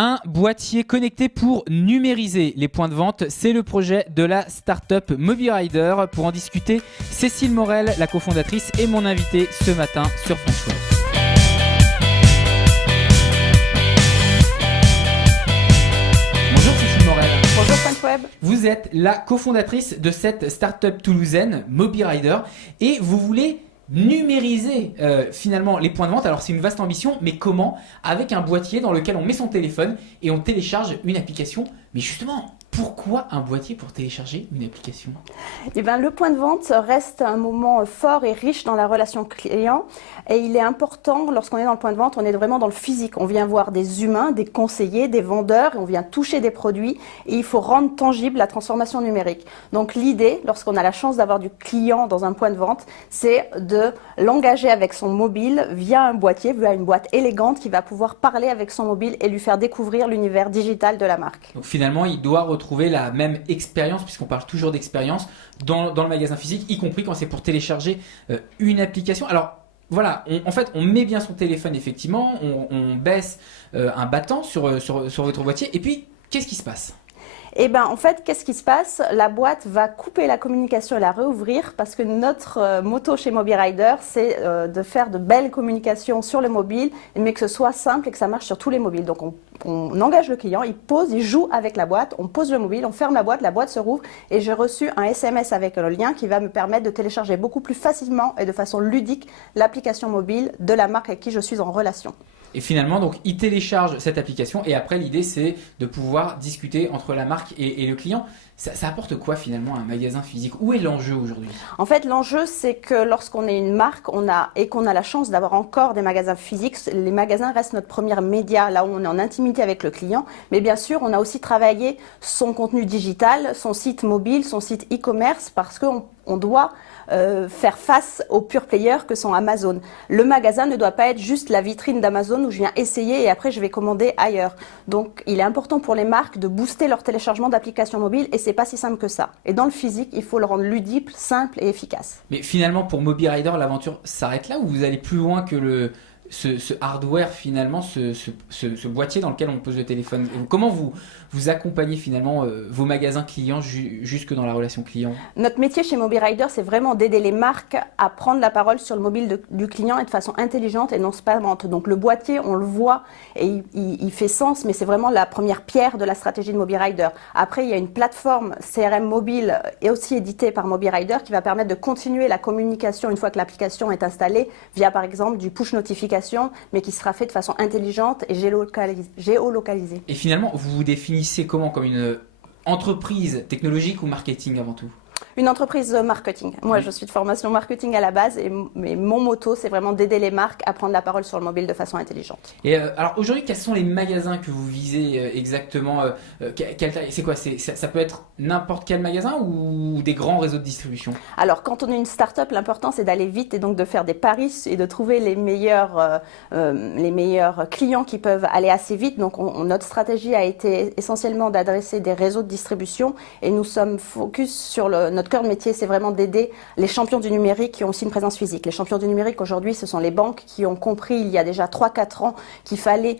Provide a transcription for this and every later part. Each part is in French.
Un boîtier connecté pour numériser les points de vente, c'est le projet de la startup MobiRider. Pour en discuter, Cécile Morel, la cofondatrice, est mon invitée ce matin sur French Web. Bonjour Cécile Morel. Bonjour French Web. Vous êtes la cofondatrice de cette startup toulousaine MobiRider et vous voulez numériser finalement les points de vente. Alors c'est une vaste ambition, mais comment? Avec un boîtier dans lequel on met son téléphone et on télécharge une application. Mais justement, pourquoi un boîtier pour télécharger une application? Eh bien, le point de vente reste un moment fort et riche dans la relation client et il est important lorsqu'on est dans le point de vente, on est vraiment dans le physique. On vient voir des humains, des conseillers, des vendeurs, on vient toucher des produits et il faut rendre tangible la transformation numérique. Donc l'idée, lorsqu'on a la chance d'avoir du client dans un point de vente, c'est de l'engager avec son mobile via un boîtier, via une boîte élégante qui va pouvoir parler avec son mobile et lui faire découvrir l'univers digital de la marque. Donc finalement, il doit retrouver la même expérience, puisqu'on parle toujours d'expérience, dans le magasin physique, y compris quand c'est pour télécharger une application. Alors voilà, en fait, on met bien son téléphone, effectivement, on baisse un battant sur votre boîtier, et puis, qu'est-ce qui se passe ? Eh bien, en fait, qu'est-ce qui se passe? La boîte va couper la communication et la réouvrir parce que notre motto chez MobiRider, c'est de faire de belles communications sur le mobile, mais que ce soit simple et que ça marche sur tous les mobiles. Donc, on engage le client, il pose, il joue avec la boîte, on pose le mobile, on ferme la boîte se rouvre et j'ai reçu un SMS avec le lien qui va me permettre de télécharger beaucoup plus facilement et de façon ludique l'application mobile de la marque avec qui je suis en relation. Et finalement, donc, il télécharge cette application et après, l'idée, c'est de pouvoir discuter entre la marque et le client. Ça apporte quoi finalement à un magasin physique? Où est l'enjeu aujourd'hui? En fait, l'enjeu, c'est que lorsqu'on est une marque et qu'on a la chance d'avoir encore des magasins physiques, les magasins restent notre premier média, là où on est en intimité avec le client. Mais bien sûr, on a aussi travaillé son contenu digital, son site mobile, son site e-commerce, parce qu'on doit faire face aux pure players que sont Amazon. Le magasin ne doit pas être juste la vitrine d'Amazon où je viens essayer et après je vais commander ailleurs. Donc il est important pour les marques de booster leur téléchargement d'applications mobiles et c'est pas si simple que ça. Et dans le physique, il faut le rendre ludique, simple et efficace. Mais finalement, pour MobiRider, l'aventure s'arrête là ou vous allez plus loin que ce hardware finalement, ce boîtier dans lequel on pose le téléphone? Comment vous accompagnez finalement vos magasins clients jusque dans la relation client? Notre métier chez MobiRider, c'est vraiment d'aider les marques à prendre la parole sur le mobile du client et de façon intelligente et non spammante. Donc le boîtier, on le voit et il fait sens, mais c'est vraiment la première pierre de la stratégie de MobiRider. Après, il y a une plateforme CRM mobile et aussi éditée par MobiRider qui va permettre de continuer la communication une fois que l'application est installée via par exemple du push notification, mais qui sera fait de façon intelligente et géolocalisée. Et finalement, vous vous définissez comment? Comme une entreprise technologique ou marketing avant tout? Une entreprise marketing. Moi, je suis de formation marketing à la base mais mon motto, c'est vraiment d'aider les marques à prendre la parole sur le mobile de façon intelligente. Et alors aujourd'hui, quels sont les magasins que vous visez exactement? C'est quoi? Ça peut être n'importe quel magasin ou des grands réseaux de distribution? Alors, quand on est une start-up, l'important, c'est d'aller vite et donc de faire des paris et de trouver les meilleurs clients qui peuvent aller assez vite. Donc, notre stratégie a été essentiellement d'adresser des réseaux de distribution et nous sommes focus sur notre cœur de métier, c'est vraiment d'aider les champions du numérique qui ont aussi une présence physique. Les champions du numérique aujourd'hui, ce sont les banques qui ont compris il y a déjà 3-4 ans qu'il fallait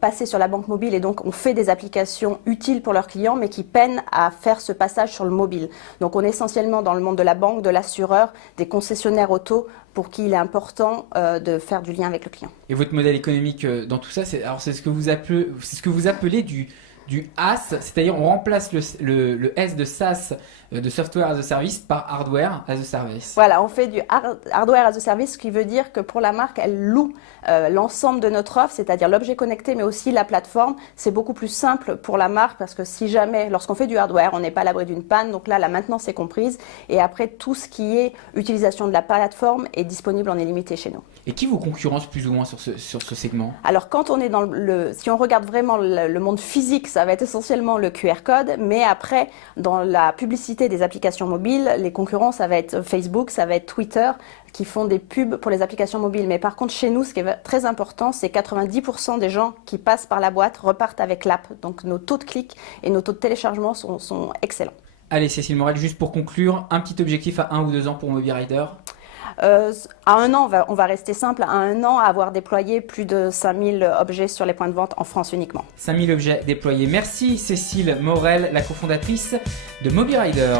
passer sur la banque mobile et donc on fait des applications utiles pour leurs clients mais qui peinent à faire ce passage sur le mobile. Donc on est essentiellement dans le monde de la banque, de l'assureur, des concessionnaires auto pour qui il est important de faire du lien avec le client. Et votre modèle économique dans tout ça, c'est ce que vous appelez du AS, c'est-à-dire on remplace le S de SaaS, de Software as a Service, par Hardware as a Service. Voilà, on fait du Hardware as a Service, ce qui veut dire que pour la marque, elle loue l'ensemble de notre offre, c'est-à-dire l'objet connecté, mais aussi la plateforme. C'est beaucoup plus simple pour la marque parce que si jamais, lorsqu'on fait du hardware, on n'est pas à l'abri d'une panne, donc là, la maintenance est comprise. Et après, tout ce qui est utilisation de la plateforme est disponible en illimité chez nous. Et qui vous concurrence plus ou moins sur ce segment? Alors, quand on est dans si on regarde vraiment le monde physique, ça va être essentiellement le QR code, mais après, dans la publicité des applications mobiles, les concurrents, ça va être Facebook, ça va être Twitter, qui font des pubs pour les applications mobiles. Mais par contre, chez nous, ce qui est très important, c'est 90% des gens qui passent par la boîte repartent avec l'app. Donc, nos taux de clics et nos taux de téléchargement sont excellents. Allez, Cécile Morel, juste pour conclure, un petit objectif à 1 ou 2 ans pour MobiRider? À un an, on va rester simple, à un an, avoir déployé plus de 5000 objets sur les points de vente en France uniquement. 5000 objets déployés. Merci Cécile Morel, la cofondatrice de MobiRider.